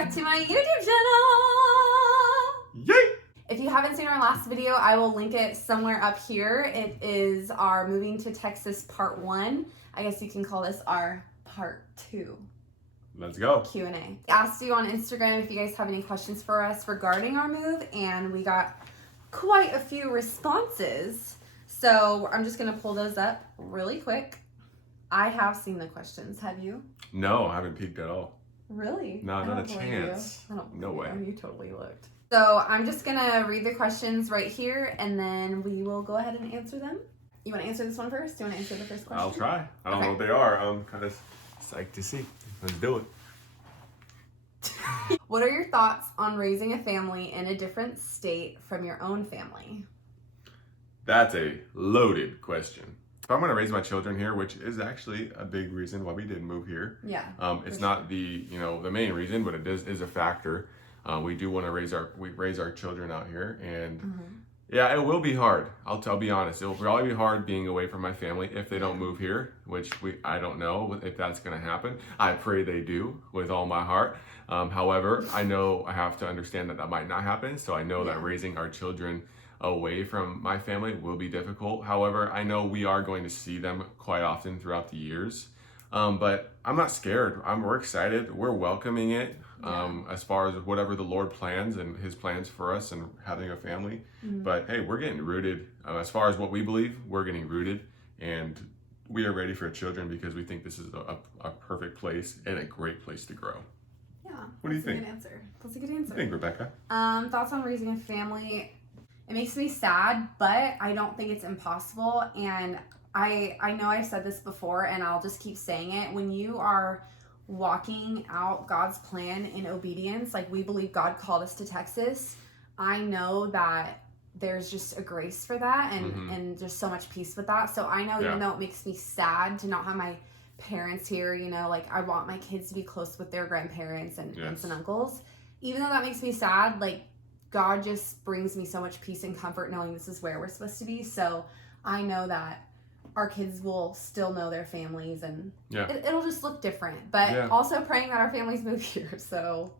back to my YouTube channel! Yay! If you haven't seen our last video, I will link it somewhere up here. It is our moving to Texas part 1. I guess you can call this our part 2. Let's go. Q&A. I asked you on Instagram if you guys have any questions for us regarding our move, and we got quite a few responses. So I'm just going to pull those up really quick. I have seen the questions. Have you? No, I haven't peeked at all. Really? No, not a chance. No way. You totally looked. So I'm just going to read the questions right here, and then we will go ahead and answer them. You want to answer this one first? Do you want to answer the first question? I'll try. I don't know what they are. I'm kind of psyched to see. Let's do it. What are your thoughts on raising a family in a different state from your own family? That's a loaded question. If I'm going to raise my children here, which is actually a big reason why we did move here. Yeah. It's not the the main reason, but it is a factor. We do want to raise our children out here, and yeah, it will be hard. I'll be honest. It will probably be hard being away from my family if they don't move here, which I don't know if that's going to happen. I pray they do with all my heart. However, I know I have to understand that might not happen. So I know that raising our children away from my family will be difficult. However, I know we are going to see them quite often throughout the years. But I'm not scared. We're excited. We're welcoming it. As far as whatever the Lord plans and his plans for us and having a family. But hey, we're getting rooted. As far as what we believe, we're getting rooted, and we are ready for children because we think this is a perfect place and a great place to grow. Yeah. What do you think? That's a good answer. That's a good answer. What do you think, Rebekah? Thoughts on raising a family? It makes me sad, but I don't think it's impossible. And I know I've said this before, and I'll just keep saying it. When you are walking out God's plan in obedience, like we believe God called us to Texas, I know that there's just a grace for that and just so much peace with that. So I know even though it makes me sad to not have my parents here, like I want my kids to be close with their grandparents and aunts and uncles. Even though that makes me sad, like God just brings me so much peace and comfort knowing this is where we're supposed to be. So I know that our kids will still know their families, and it'll just look different. But also praying that our families move here. So,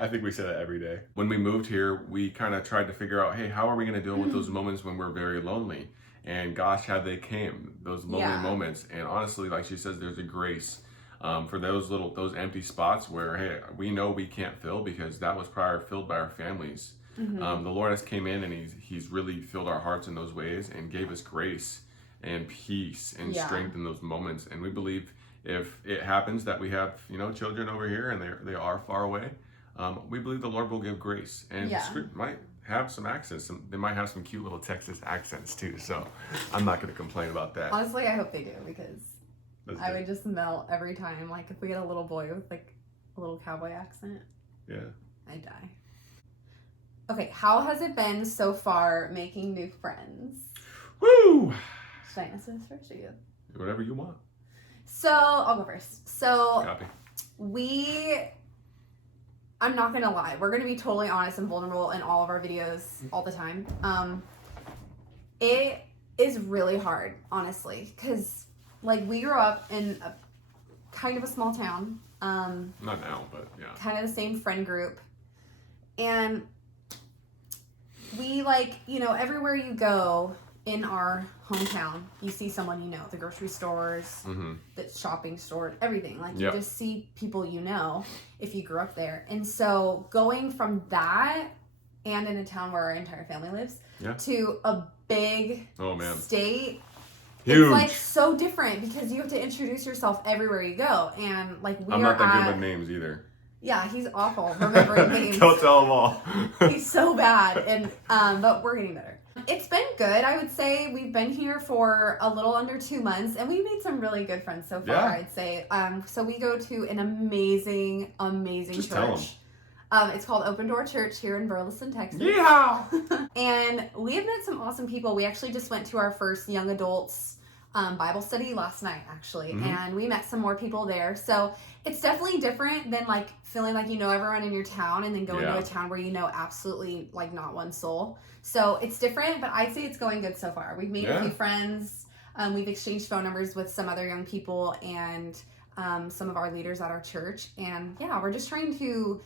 I think we say that every day. When we moved here, we kind of tried to figure out, hey, how are we going to deal with those moments when we're very lonely? And gosh, how they came, those lonely moments. And honestly, like she says, there's a grace for those empty spots where, hey, we know we can't fill because that was prior filled by our families. The Lord has came in and he's really filled our hearts in those ways and gave us grace and peace and strength in those moments. And we believe if it happens that we have children over here and they are far away, we believe the Lord will give grace, and might have some accents. They might have some cute little Texas accents too, so I'm not going to complain about that. Honestly, I hope they do, because I would just melt every time. Like if we had a little boy with like a little cowboy accent, I'd die. Okay, how has it been so far making new friends? Woo! Should I answer this first or you? Whatever you want. So, I'll go first. So, Copy. I'm not going to lie. We're going to be totally honest and vulnerable in all of our videos all the time. It is really hard, honestly, because, like, we grew up in a kind of a small town. Not now, but yeah. Kind of the same friend group. And we, like, everywhere you go in our hometown, you see someone the grocery stores, the shopping store, everything. Like, you just see people if you grew up there. And so going from that, and in a town where our entire family lives, to a big state, huge. It's like so different because you have to introduce yourself everywhere you go. And like I'm not that good with names either. Yeah, he's awful remembering names. Don't tell them all. He's so bad, and but we're getting better. It's been good, I would say. We've been here for a little under 2 months, and we made some really good friends so far, I'd say. So we go to an amazing Just church. Tell them. It's called Open Door Church here in Burleson, Texas. Yeah! And we have met some awesome people. We actually just went to our first young adults Bible study last night, actually, and we met some more people there. So it's definitely different than like feeling like everyone in your town and then going to a town where absolutely like not one soul. So it's different, but I'd say it's going good so far. We've made a few friends. We've exchanged phone numbers with some other young people, and some of our leaders at our church. And yeah, we're just trying to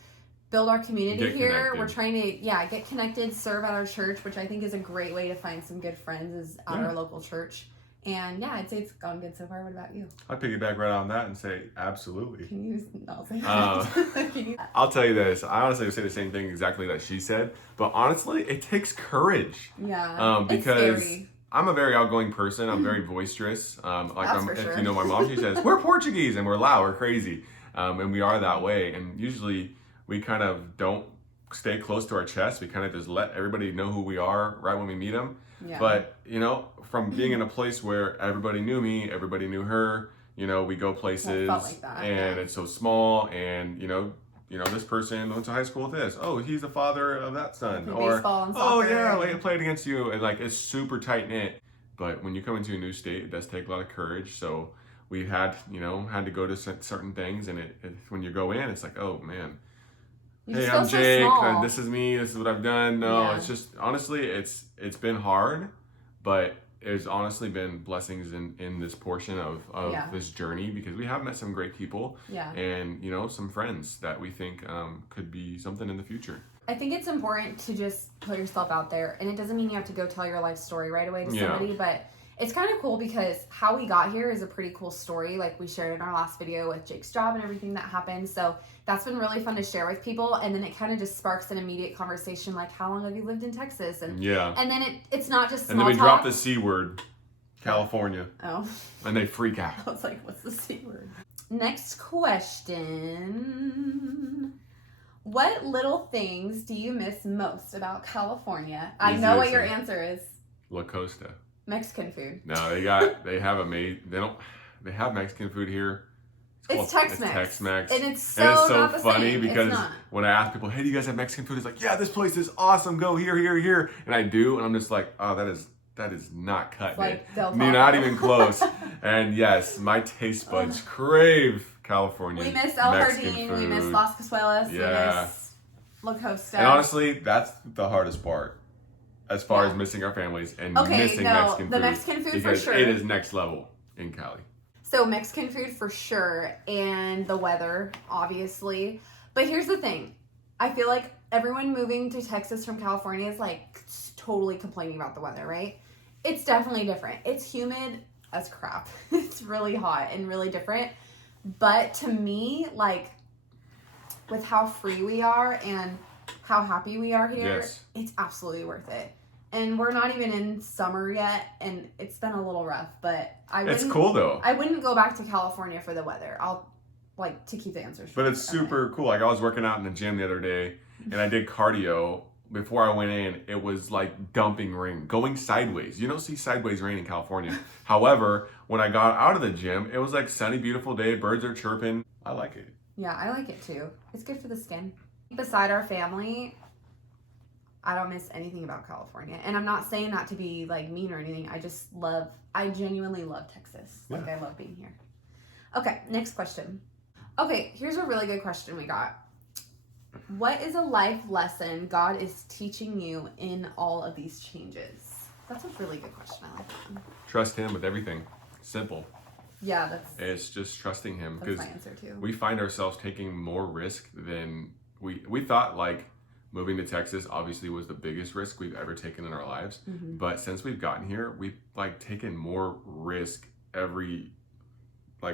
build our community here. Connected. We're trying to, get connected, serve at our church, which I think is a great way to find some good friends is at our local church. And yeah, I'd say it's gone good so far. What about you? I'd piggyback right on that and say absolutely. Can you not say that? I'll tell you this. I honestly would say the same thing exactly that she said. But honestly, it takes courage. Yeah. Because it's scary. I'm a very outgoing person. I'm very boisterous. For sure. If you know my mom, she says, we're Portuguese and we're loud, we're crazy. And we are that way. And usually we kind of don't stay close to our chest. We kind of just let everybody know who we are right when we meet them. Yeah. But, from being in a place where everybody knew me, everybody knew her, we go places like that, and it's so small and, this person went to high school with this. Oh, he's the father of that son. Or, oh yeah, I played against you. And it's super tight knit. But when you come into a new state, it does take a lot of courage. So we had to go to certain things. And when you go in, it's like, oh man, hey, I'm Jake. This is me. This is what I've done. No, it's just, honestly, it's been hard, but there's honestly been blessings in this portion of this journey because we have met some great people and some friends that we think could be something in the future. I think it's important to just put yourself out there, and it doesn't mean you have to go tell your life story right away to somebody, but it's kind of cool because how we got here is a pretty cool story. Like we shared in our last video with Jake's job and everything that happened. So that's been really fun to share with people. And then it kind of just sparks an immediate conversation. Like, how long have you lived in Texas? And and then it's not just small and then we talk. drop the C word, California. Oh. And they freak out. I was like, what's the C word? Next question. What little things do you miss most about California? I know what your answer is. La Costa. Mexican food. No, they have Mexican food here. It's Tex-Mex. It's Tex-Mex. And it's so funny because when I ask people, hey, do you guys have Mexican food? It's like, yeah, this place is awesome. Go here, here, here. And I do. And I'm just like, oh, that is not cutting it. Not even close. And yes, my taste buds crave California. We miss El Jardín. We miss Las Casuelas. Yeah. We miss La Costa. And honestly, that's the hardest part. As far as missing our families and missing Mexican food. The Mexican food for sure. It is next level in Cali. So Mexican food for sure, and the weather, obviously. But here's the thing. I feel like everyone moving to Texas from California is like totally complaining about the weather, right? It's definitely different. It's humid as crap. It's really hot and really different. But to me, like, with how free we are and how happy we are here, it's absolutely worth it. And we're not even in summer yet, and it's been a little rough, but it's cool though. I wouldn't go back to California for the weather. I'll to keep the answers short. But it's super cool. Like I was working out in the gym the other day and I did cardio. Before I went in, it was like dumping rain, going sideways. You don't see sideways rain in California. However, when I got out of the gym, it was like sunny, beautiful day. Birds are chirping. I like it. Yeah, I like it too. It's good for the skin. Beside our family, I don't miss anything about California. And I'm not saying that to be like mean or anything. I genuinely love Texas. Like I love being here. Okay, next question. Okay, here's a really good question we got. What is a life lesson God is teaching you in all of these changes? That's a really good question. I like that one. Trust Him with everything. Simple. Yeah, it's just trusting Him because my answer too. We find ourselves taking more risk than we thought. Like moving to Texas obviously was the biggest risk we've ever taken in our lives. Mm-hmm. But since we've gotten here, we've taken more risk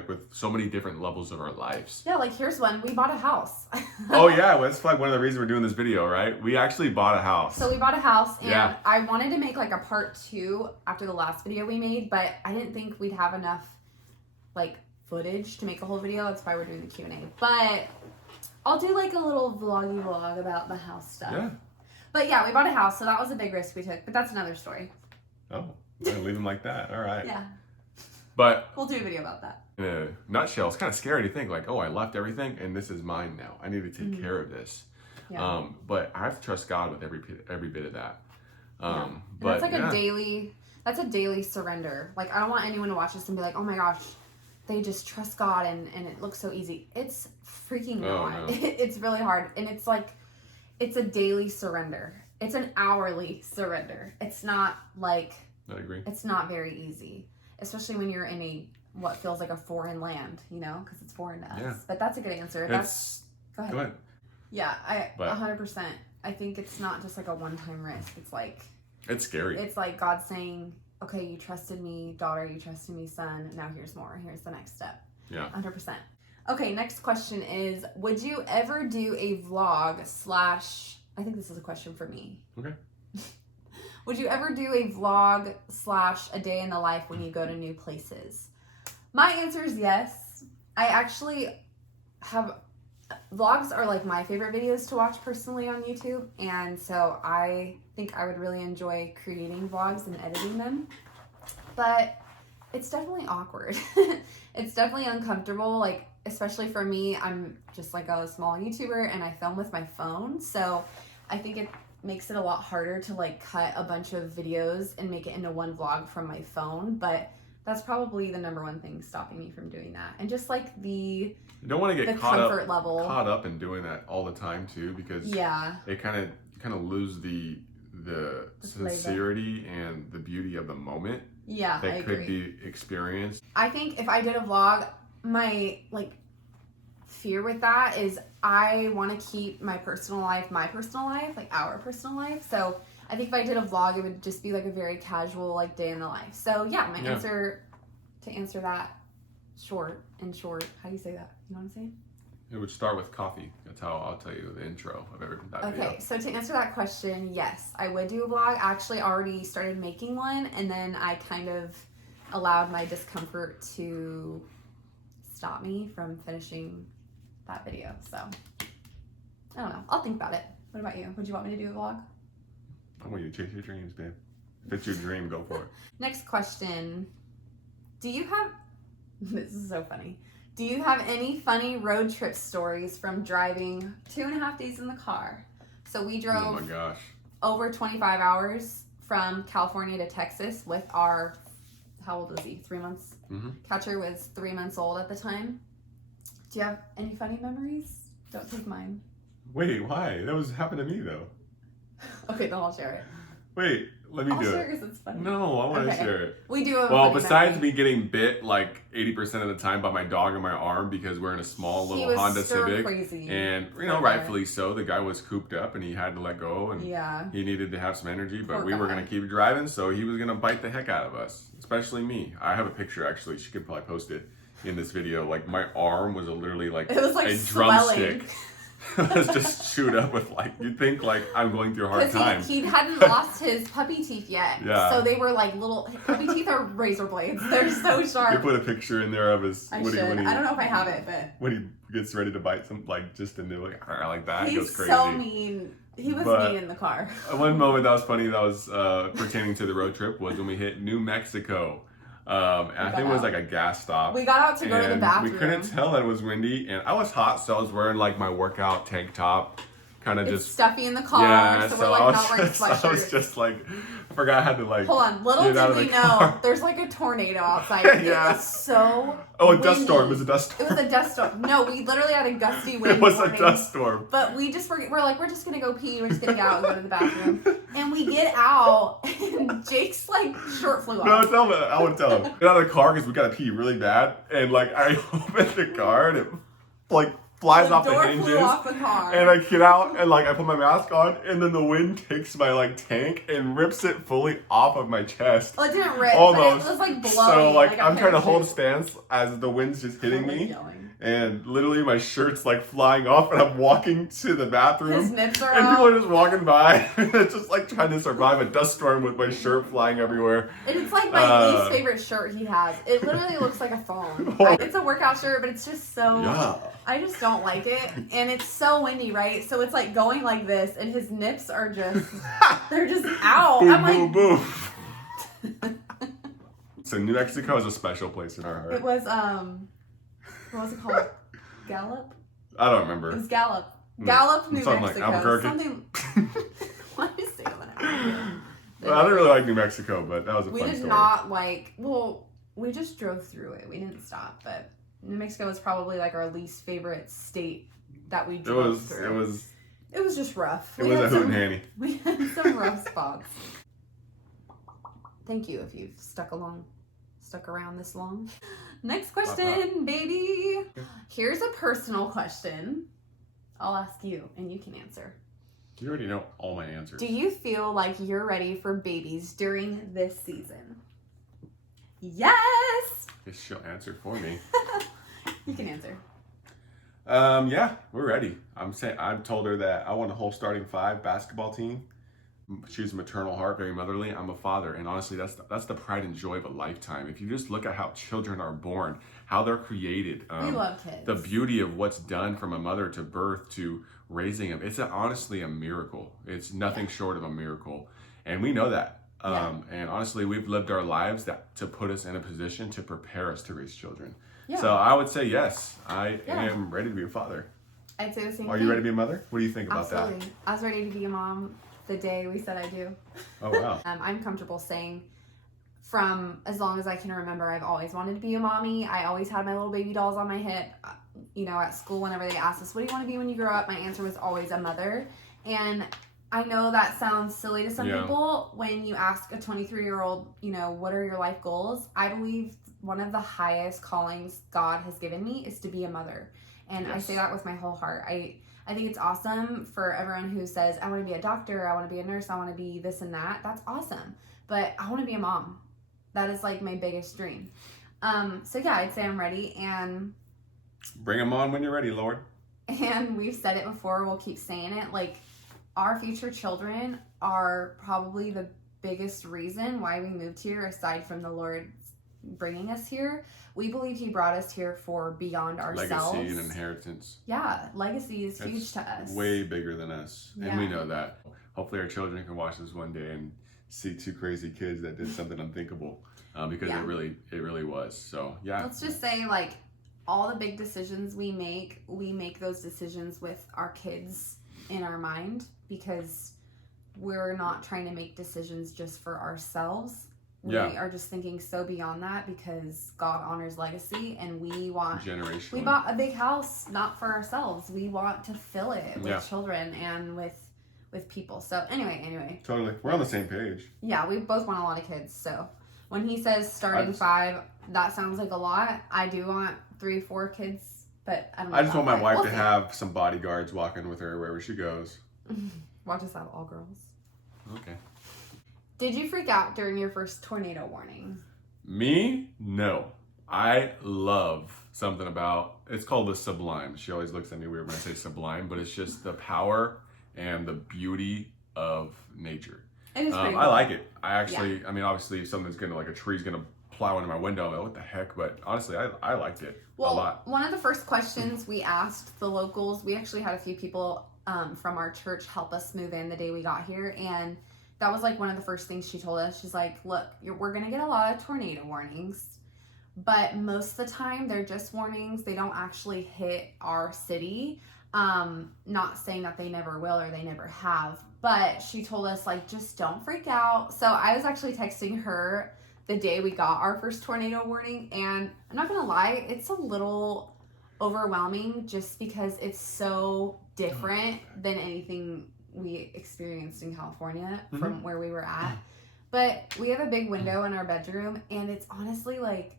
with so many different levels of our lives. Yeah, here's one. We bought a house. Oh yeah, well, that's one of the reasons we're doing this video, right? We actually bought a house. So we bought a house, and I wanted to make a part 2 after the last video we made, but I didn't think we'd have enough footage to make a whole video. That's why we're doing the Q&A. But I'll do a little vloggy vlog about the house stuff. Yeah. But yeah, we bought a house, so that was a big risk we took. But that's another story. Oh, we're gonna leave them like that. All right. Yeah. But we'll do a video about that. In a nutshell, it's kind of scary to think I left everything and this is mine now. I need to take care of this. Yeah. But I have to trust God with every bit of that. But that's a daily surrender. I don't want anyone to watch this and be like, oh my gosh, they just trust God and it looks so easy. It's freaking not. No. It's really hard. And it's a daily surrender. It's an hourly surrender. It's not I agree. It's not very easy, especially when you're in what feels like a foreign land, you know, because it's foreign to us. Yeah. But that's a good answer. Go ahead. Yeah, 100%. I think it's not just like a one-time risk. It's like... It's scary. It's like God saying, okay, you trusted me, daughter, you trusted me, son, now here's more. Here's the next step. Yeah. 100%. Okay, next question is, would you ever do a vlog / I think this is a question for me. Okay. Would you ever do a vlog / a day in the life when you go to new places? My answer is yes. I actually have... Vlogs are like my favorite videos to watch personally on YouTube, and so I think I would really enjoy creating vlogs and editing them. But it's definitely awkward. It's definitely uncomfortable, like especially for me. I'm just like a small YouTuber and I film with my phone, so I think it makes it a lot harder to like cut a bunch of videos and make it into one vlog from my phone. But that's probably the number one thing stopping me from doing that. And just like you don't want to get caught up in doing that all the time too, because it kind of lose the sincerity and the beauty of the moment. Yeah, that could be experienced. I think if I did a vlog, my like fear with that is I want to keep my personal life, like our personal life. So I think if I did a vlog, it would just be like a very casual like day in the life. So my answer to answer that short, how do you say that? You know what I'm saying? It would start with coffee. That's how I'll tell you the intro of that video. Okay, so to answer that question, yes, I would do a vlog. I actually already started making one, and then I kind of allowed my discomfort to stop me from finishing that video. So I don't know. I'll think about it. What about you? Would you want me to do a vlog? I want you to chase your dreams, babe. If it's your dream, go for it. Next question. This is so funny. Do you have any funny road trip stories from driving 2.5 days in the car? So we drove oh my gosh. over 25 hours from California to Texas with our, how old was he? 3 months? Mm-hmm. Catcher was 3 months old at the time. Do you have any funny memories? Don't take mine. Wait, why? That happened to me though. Okay, then I'll share it. Wait, let me do it. I'll share it because it's funny. No, I want to share it. We do have well, besides me getting bit like 80% of the time by my dog in my arm because we're in a small little Honda Civic. Crazy. And, rightfully so. The guy was cooped up and he had to let go and he needed to have some energy, but we were going to keep driving, so he was going to bite the heck out of us, especially me. I have a picture actually. She could probably post it in this video. Like my arm was literally like, it was like a swelling. Drumstick. It was just chewed up with you'd think I'm going through a hard time. He hadn't lost his puppy teeth yet. Yeah. So they were like little, puppy teeth are razor blades. They're so sharp. You put a picture in there of his, I don't know if I have it, but. When he gets ready to bite some, just into like that, he goes crazy. He's so mean. He was mean in the car. One moment that was funny that was pertaining to the road trip was when we hit New Mexico. And I think it was like a gas stop. We got out to go to the bathroom. We couldn't tell that it was windy, and I was hot, so I was wearing like my workout tank top, kind of just stuffy in the car. So we're like not wearing sweatshirts. I was just like, I forgot I had to like. Hold on, little did we know there's like a tornado outside. Yeah. It was so. Oh, a dust storm. It was a dust storm. It was a dust storm. No, we literally had a gusty wind. It was a dust storm. But we're like, we're just gonna go pee. We're just gonna get out and go to the bathroom. And we get out, and Jake's like shirt flew off. No, tell me. I would tell him. Get out of the car because we gotta pee really bad. And like I opened the car and it like flies off the hinges. Flew off the car. And I get out and like I put my mask on and then the wind takes my like tank and rips it fully off of my chest. Well, it didn't rip. Almost. But it was like blowing. So like I'm trying to hold stance as the wind's just hitting me. Yelling. And literally my shirt's like flying off and I'm walking to the bathroom. His nips are and out. people are just walking by. It's just like trying to survive a dust storm with my shirt flying everywhere. And it's like my least favorite shirt he has. It literally looks like a thong. It's a workout shirt, but it's just so... Yeah. I just don't like it. And it's so windy, right? So it's like going like this and his nips are just... they're just out. Boom, I'm like... boom. So New Mexico is a special place in our heart. It was, what was it called? Gallup? I don't remember. It was Gallup. Gallup, New Something Mexico. Like Albuquerque. Something... Why do you say that? Well, I didn't really like New Mexico, but that was a fun story. We did not like... Well, we just drove through it. We didn't stop, but... New Mexico was probably like our least favorite state that we drove through. It was just rough. It was a hoot and handy. We had some rough spots. Thank you if you've stuck stuck around this long. Next question, baby. Here's a personal question. I'll ask you, and you can answer. You already know all my answers. Do you feel like you're ready for babies during this season? Yes! Guess she'll answer for me. You can answer. Yeah, we're ready. I've told her that I want a whole starting 5 basketball team. She's a maternal heart, very motherly. I'm a father, and honestly, that's the pride and joy of a lifetime. If you just look at how children are born, how they're created, We love kids. the beauty of what's done from a mother to birth to raising them, it's honestly a miracle. It's nothing short of a miracle, and we know that. And honestly, we've lived our lives to put us in a position to prepare us to raise children. Yeah. So I would say yes, I am ready to be a father. I'd say the same thing. Are you ready to be a mother? What do you think about Absolutely. I was ready to be a mom the day we said I do. that? Oh, wow. I'm comfortable saying from as long as I can remember, I've always wanted to be a mommy. I always had my little baby dolls on my hip. You know, at school, whenever they asked us, what do you want to be when you grow up? My answer was always a mother. And I know that sounds silly to some people when you ask a 23-year-old, you know, what are your life goals? I believe one of the highest callings God has given me is to be a mother. And I say that with my whole heart. I think it's awesome for everyone who says, I want to be a doctor, I want to be a nurse, I want to be this and that. That's awesome. But I want to be a mom. That is like my biggest dream. So yeah, I'd say I'm ready, and Bring them on when you're ready, Lord. And we've said it before, we'll keep saying it, like our future children are probably the biggest reason why we moved here, aside from the Lord bringing us here. We believe he brought us here for beyond ourselves. Legacy and inheritance. Yeah, legacy is huge to us. Way bigger than us. And we know that. Hopefully our children can watch this one day and see 2 crazy kids that did something unthinkable. Because it really was. So yeah. Let's just say, like, all the big decisions we make those decisions with our kids in our mind, because we're not trying to make decisions just for ourselves. We are just thinking so beyond that, because God honors legacy, and we bought a big house not for ourselves. We want to fill it with children and with people. So anyway. Totally. We're on the same page. Yeah, we both want a lot of kids. So when he says starting 5, that sounds like a lot. I do want 3, 4 kids, but I don't know. I just want my wife to have some bodyguards walking with her wherever she goes. Watch us have all girls. Okay. Did you freak out during your first tornado warning? Me? No. I love something about, it's called the sublime. She always looks at me weird when I say sublime, but it's just the power and the beauty of nature. It is pretty cool. I like it. I actually, I mean, obviously if something's like a tree's gonna plow into my window, I'm like, what the heck? But honestly, I liked it a lot. One of the first questions we asked the locals, we actually had a few people from our church help us move in the day we got here, and that was like one of the first things she told us. She's like, look, we're going to get a lot of tornado warnings, but most of the time they're just warnings. They don't actually hit our city. Not saying that they never will or they never have, but she told us, like, just don't freak out. So I was actually texting her the day we got our first tornado warning, and I'm not going to lie, it's a little overwhelming just because it's so different than anything we experienced in California from where we were at. But we have a big window in our bedroom, and it's honestly like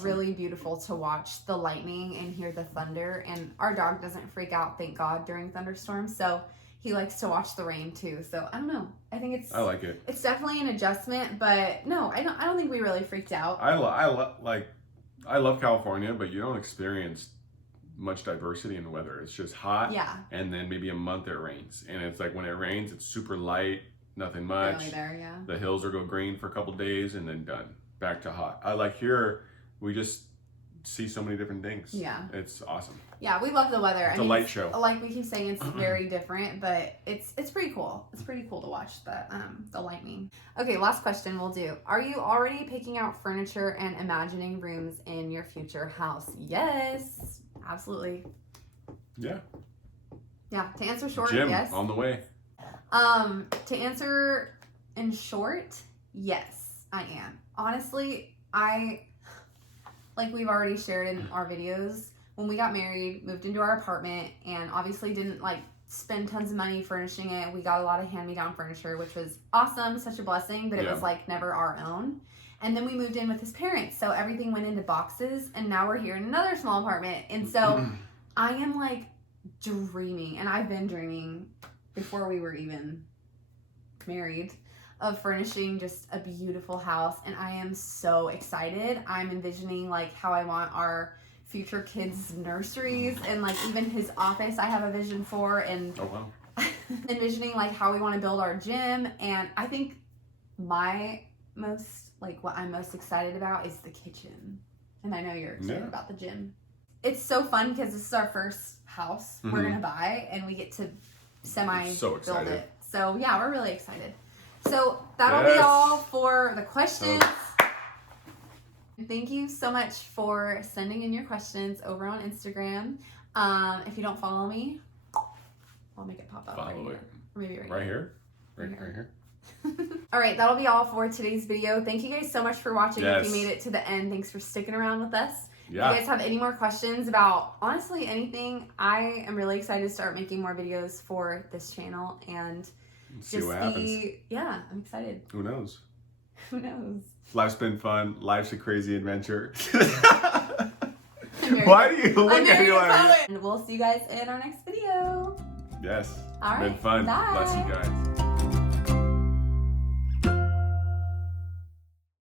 really beautiful to watch the lightning and hear the thunder. And our dog doesn't freak out, thank God, during thunderstorms, so he likes to watch the rain too. So I don't know, I like it. It's definitely an adjustment, but no, I don't think we really freaked out. I love California, but you don't experience much diversity in the weather. It's just hot, and then maybe a month it rains, and it's like when it rains, it's super light, nothing much. Really there, The hills will go green for a couple days, and then done, back to hot. I like here, we just see so many different things. It's awesome. We love the weather. It's a light show. Like we keep saying, it's very different, but it's pretty cool. It's pretty cool to watch the lightning. Okay, last question we'll do. Are you already picking out furniture and imagining rooms in your future house? Yes. Absolutely. Yeah, to answer short, Gym, yes. on the way. To answer in short, yes, I am. Honestly, like we've already shared in our videos, when we got married, moved into our apartment, and obviously didn't like spend tons of money furnishing it. We got a lot of hand-me-down furniture, which was awesome, such a blessing, but it was like never our own. And then we moved in with his parents, so everything went into boxes, and now we're here in another small apartment. And so I am like dreaming, and I've been dreaming before we were even married, of furnishing just a beautiful house, and I am so excited. I'm envisioning like how I want our future kids' nurseries, and like even his office I have a vision for, and Oh wow. envisioning like how we want to build our gym. And I think what I'm most excited about is the kitchen, and I know you're excited about the gym. It's so fun because this is our first house we're gonna buy, and we get to build it. So yeah, we're really excited. So that'll be all for the questions. Thank you so much for sending in your questions over on Instagram. If you don't follow me, I'll make it pop up right here. Or maybe right here. Right here. All right, that'll be all for today's video. Thank you guys so much for watching. Yes. If you made it to the end, thanks for sticking around with us. Yeah. If you guys have any more questions about honestly anything, I am really excited to start making more videos for this channel, and see what happens. Yeah, I'm excited. Who knows? Who knows? Life's been fun. Life's a crazy adventure. Why do you look at me like? And we'll see you guys in our next video. Yes. All right. Been fun. Bye. Bless you guys.